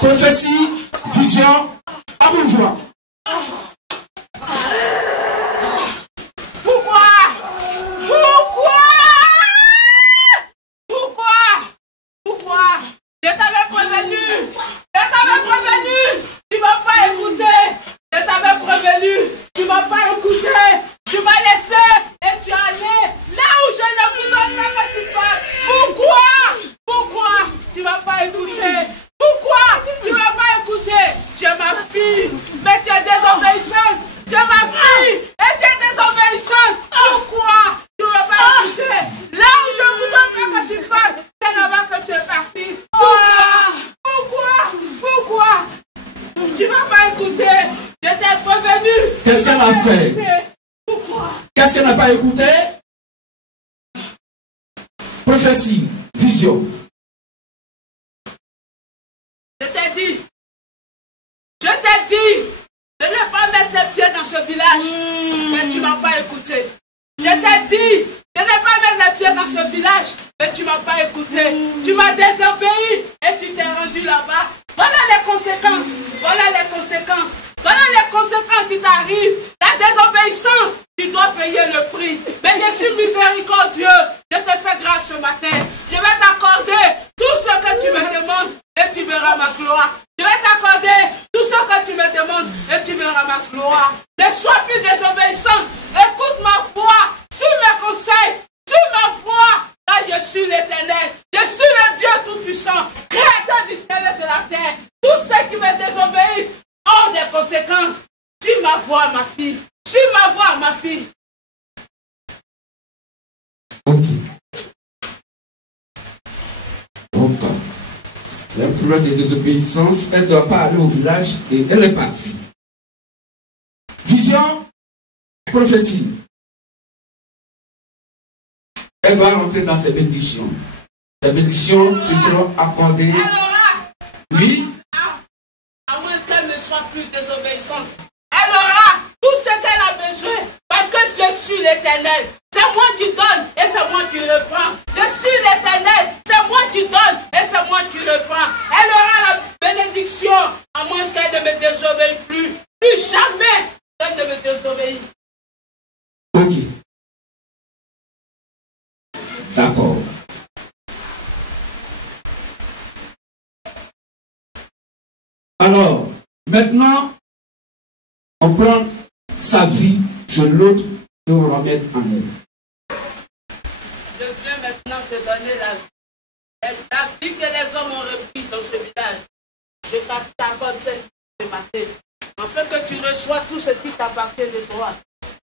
prophétie, vision, à vous voir. Je t'avais prévenu. Tu m'as pas écouté. Je t'avais prévenu. Tu m'as pas écouté. Tu m'as laissé et tu es allé là où je ne voudrais pas que tu parles. Pourquoi tu m'as pas écouté? Pourquoi tu m'as pas écouté? Tu es ma fille, mais tu es désobéissante. Tu es ma fille et tu es désobéissante. Pourquoi tu m'as pas écouté? Là où je voudrais pas que tu parles, c'est là-bas que tu es parti. Pourquoi tu m'as pas écouté? Je t'ai prévenu. Qu'est-ce qu'elle a fait? Pourquoi? Qu'est-ce qu'elle n'a pas écouté? Prophétie, vision. Je t'ai dit de ne pas mettre les pieds dans ce village, mais tu ne m'as pas écouté. Je t'ai dit de ne pas mettre les pieds dans ce village, mais tu ne m'as pas écouté. Tu m'as désobéi et tu t'es rendu là-bas. Voilà les conséquences. Voilà les conséquences qui t'arrivent. La désobéissance, tu dois payer le prix. Mais je suis miséricordieux. Je te fais grâce ce matin. Je vais t'accorder tout ce que tu me demandes et tu verras ma gloire. Je vais t'accorder tout ce que tu me demandes et tu verras ma gloire. Ne sois plus désobéissant. Écoute ma voix. Suis mes conseils. Suis ma voix. Car je suis l'Éternel. Je suis le Dieu Tout-Puissant, Créateur du ciel et de la terre. Tous ceux qui me désobéissent ont des conséquences. Suis ma voix, ma fille. Suis ma voix, ma fille. Ok. C'est un problème de désobéissance. Elle ne doit pas aller au village et elle est partie. Vision, prophétie. Elle doit rentrer dans ses bénédictions. Les bénédictions qui seront accordées. Oui. À moins qu'elle ne soit plus désobéissante. Elle aura tout ce qu'elle a besoin. Parce que je suis l'Éternel. C'est moi qui donne et c'est moi qui reprends. Je suis l'Éternel. C'est moi qui donne et c'est moi qui reprends. Elle aura la bénédiction. À moins qu'elle ne me désobéisse plus. Plus jamais elle ne me désobéit. Ok. D'accord. Alors, maintenant, on prend sa vie sur l'autre et on remet en elle. Je viens maintenant te donner la vie que les hommes ont repris dans ce village. Je t'accorde cette vie ce matin. Afin que tu reçois tout ce qui t'appartient de toi.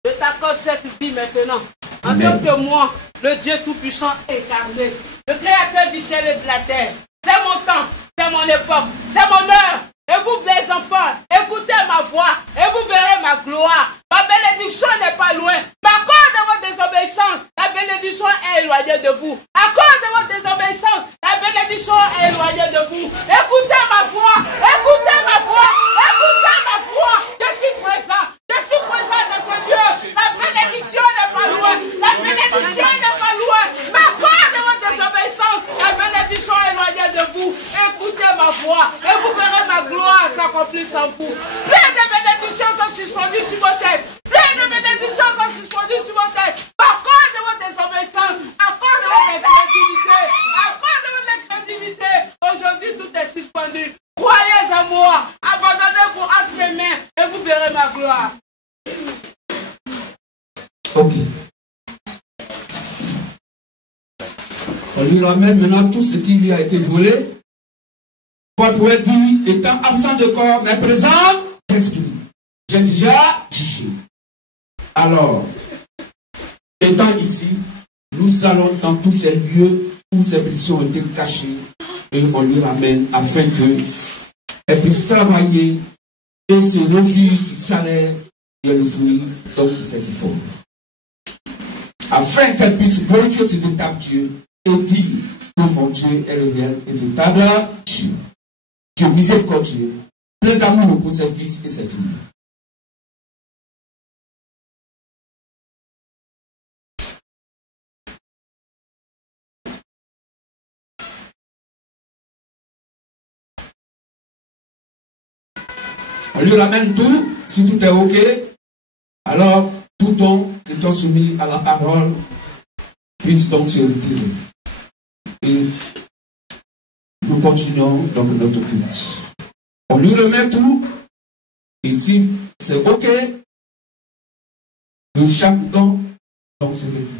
Je t'accorde cette vie maintenant. En tant que moi, le Dieu Tout-Puissant incarné, le Créateur du ciel et de la terre. C'est mon temps, c'est mon époque, c'est mon heure. Et vous, les enfants, écoutez ma voix et vous verrez ma gloire. Ma bénédiction n'est pas loin. Mais à cause de votre désobéissance, la bénédiction est éloignée de vous. À cause de votre désobéissance, la bénédiction est éloignée de vous. Écoutez ma voix, écoutez ma voix, écoutez ma voix. Je suis présent dans ce Dieu. La bénédiction n'est pas loin. La bénédiction n'est pas loin. Mais à cause de votre désobéissance, la bénédiction est éloignée de vous. Écoutez ma voix et vous verrez ma gloire s'accomplir sans vous. Plein de bénédictions sont suspendues sur vos têtes. Plein de bénédictions sont suspendues sur vos têtes. À cause de votre désobéissance, à cause de votre incrédulité, à cause de votre incrédulité, aujourd'hui tout est suspendu. Croyez en moi, abandonnez-vous entre mes mains et vous verrez ma gloire. Ok. On lui ramène maintenant tout ce qui lui a été volé. Paul pourrait dire, étant absent de corps, mais présent d'esprit. J'ai déjà jugé. Alors, étant ici, nous allons dans tous ces lieux où ces blessures ont été cachées et on lui ramène afin qu'elle puisse travailler et se réjouir du salaire et le fruit de ses efforts. Afin qu'elle puisse glorifier ce véritable Dieu et dire que mon Dieu est le réel et véritable Dieu. Dieu miséricordieux, plein d'amour pour ses fils et ses filles. On lui ramène tout. Si tout est OK, alors tout don qui est soumis à la parole puisse donc se retirer. Et nous continuons donc notre culte. On lui remet tout. Et si c'est OK, de chaque don, donc se retire.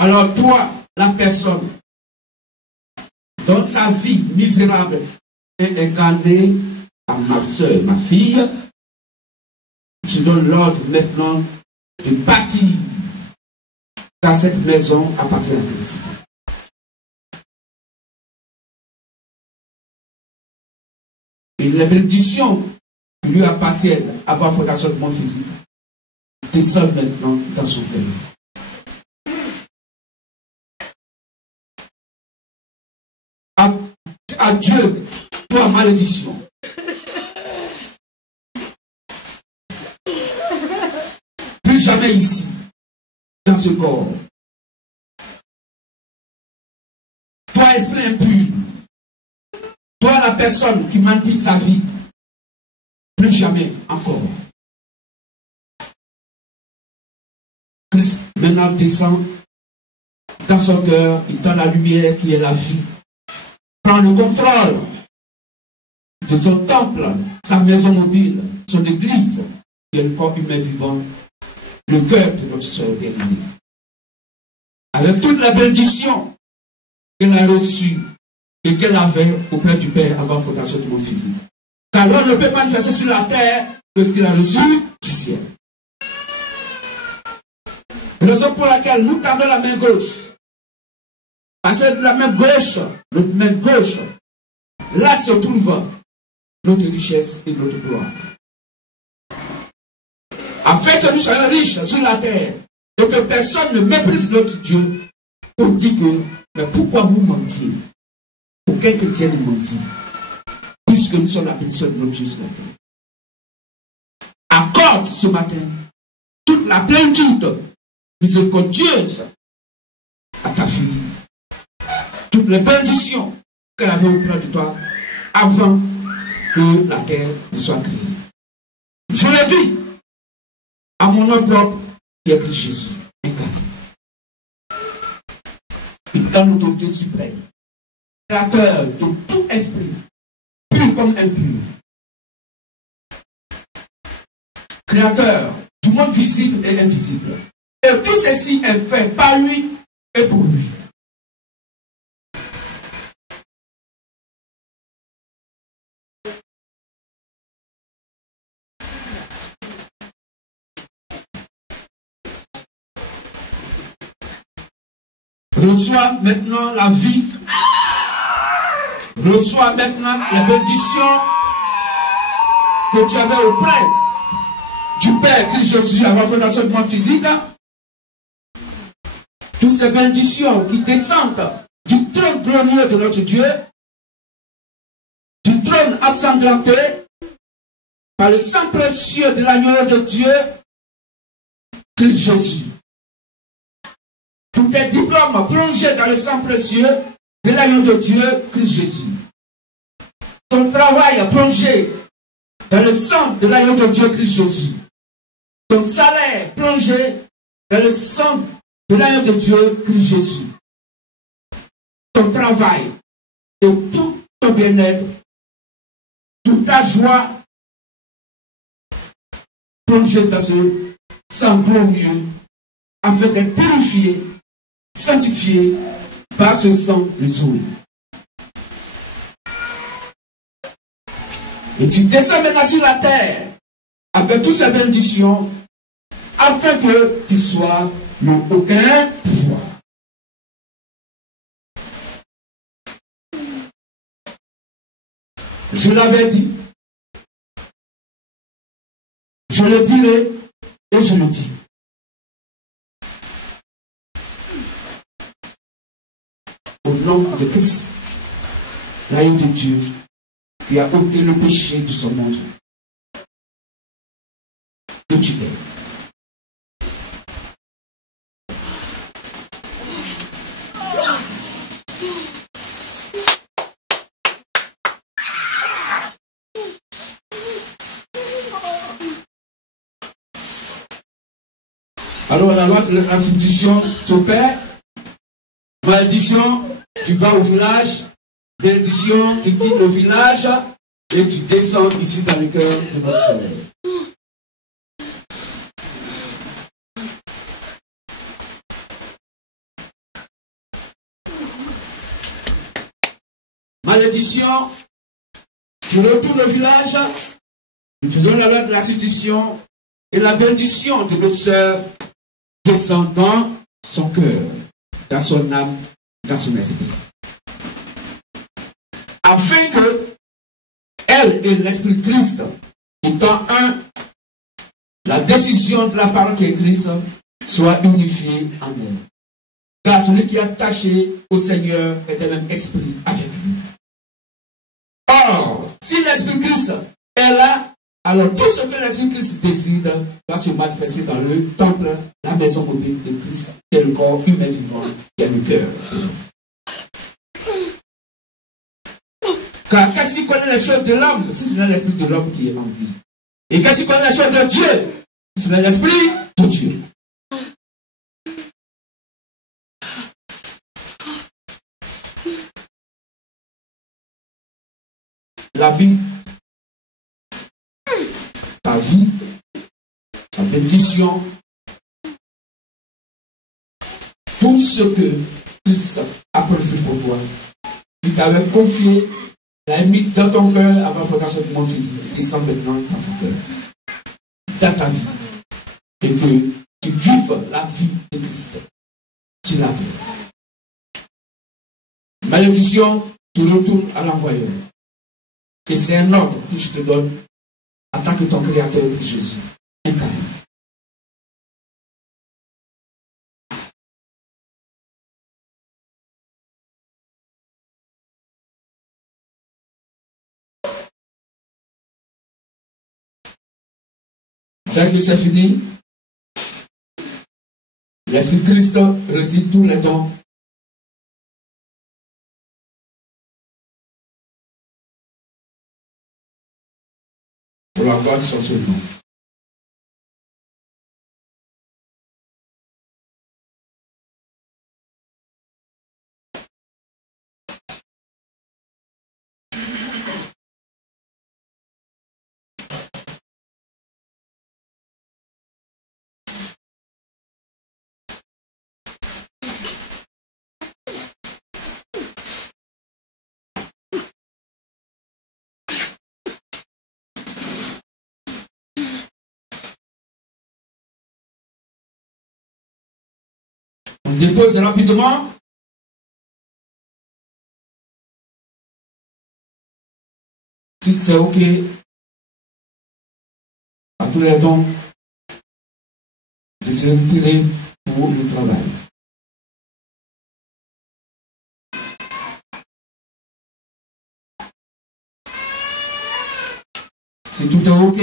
Alors toi, la personne, dans sa vie misérable et incarnée à ma soeur, ma fille, tu donnes l'ordre maintenant de bâtir dans cette maison à partir de Christ. Et les bénédictions qui lui appartiennent avant fondation de mon physique descendent maintenant dans son cœur. À Dieu, toi, malédiction. Plus jamais ici, dans ce corps. Toi, esprit impur. Toi, la personne qui manipule sa vie. Plus jamais encore. Christ maintenant descend dans son cœur, il tend la lumière qui est la vie. Prend le contrôle de son temple, sa maison mobile, son église, qui est le corps humain vivant, le cœur de notre sœur bien-aimée. Avec toute la bénédiction qu'elle a reçue et qu'elle avait auprès du Père avant la fondation de mon physique. Car l'homme ne peut manifester sur la terre que ce qu'il a reçu du ciel. Raison pour laquelle nous tendons la main gauche. Parce que de la main gauche, notre main gauche, là se trouve notre richesse et notre gloire. Afin que nous soyons riches sur la terre et que personne ne méprise notre Dieu pour dire que, mais pourquoi vous mentiez? Aucun chrétien ne mentit, puisque nous sommes la bénédiction de notre Dieu sur la terre. Accorde ce matin toute la plénitude miséricordieuse à ta fille. Toutes les bénédictions qu'elle avait auprès de toi avant que la terre ne soit créée. Je l'ai dit à mon nom propre qui est Christ Jésus, incarné. Il donne l'autorité suprême, créateur de tout esprit, pur comme impur, créateur du monde visible et invisible. Et tout ceci est fait par lui et pour lui. Reçois maintenant la vie. Reçois maintenant les bénédictions que tu avais auprès du Père Christ Jésus avant la fondation du monde physique. Toutes ces bénédictions qui descendent du trône glorieux de notre Dieu, du trône ensanglanté par le sang précieux de l'agneau de Dieu, Christ Jésus. Tous tes diplômes plongés dans le sang précieux de l'agneau de Dieu, Christ Jésus. Ton travail plongé dans le sang de l'agneau de Dieu, Christ Jésus. Ton salaire plongé dans le sang de l'agneau de Dieu, Christ Jésus. Ton travail et tout ton bien-être, toute ta joie plongée dans ce sang glorieux afin d'être purifié, sanctifié par ce sang de Zoé. Et tu descends maintenant sur la terre avec toutes ces bénédictions afin que tu sois le aucun pouvoir. Je l'avais dit, je le dirai et je le dis. nom de Christ, l'agneau de Dieu, qui a ôté le péché de son monde. Que tu es. Alors la loi de la restitution s'opère. Malédiction, tu vas au village. Bénédiction, tu quittes le village. Et tu descends ici dans le cœur de notre soleil. Malédiction, tu retournes au village. Nous faisons la loi de la restitution. Et la bénédiction de notre sœur descend dans son cœur, dans son âme, dans son esprit. Afin que elle et l'Esprit Christ, étant un, la décision de la parole qui est Christ soit unifiée en elle. Car celui qui est attaché au Seigneur est le même esprit avec lui. Or, si l'Esprit Christ est là, alors tout ce que l'Esprit Christ décide va se manifester dans le temple, la maison mobile de Christ, qui est le corps humain vivant, qui est le cœur. Car qu'est-ce qui connaît les choses de l'homme, si ce n'est l'esprit de l'homme qui est en vie? Et qu'est-ce qui connaît les choses de Dieu, si ce n'est l'esprit de Dieu? La vie, ta vie, ta bénédiction, tout ce que Christ a prévu pour toi, il t'avait confié, il a mis dans ton cœur avant de faire ce moment physique, descend maintenant dans ton cœur, dans ta vie, et que tu vives la vie de Christ sur la terre. Malédiction, tu retournes à l'envoyeur. Et c'est un ordre que je te donne en tant que ton créateur de Jésus incarné. Dès que c'est fini, l'Esprit Christ retire tous les dons. Pour la gloire de son seul nom. On dépose rapidement. Si c'est OK, à tous les dons de se retirer pour le travail. Si tout est OK,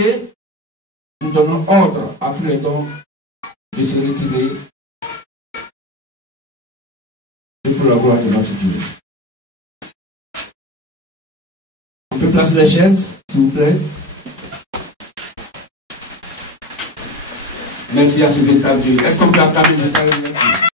nous donnons ordre à tous les dons de se retirer et pour la gloire de notre Dieu. On peut placer les chaises, s'il vous plaît. Merci à ce véritable Dieu. Est-ce qu'on peut acclamer le Seigneur?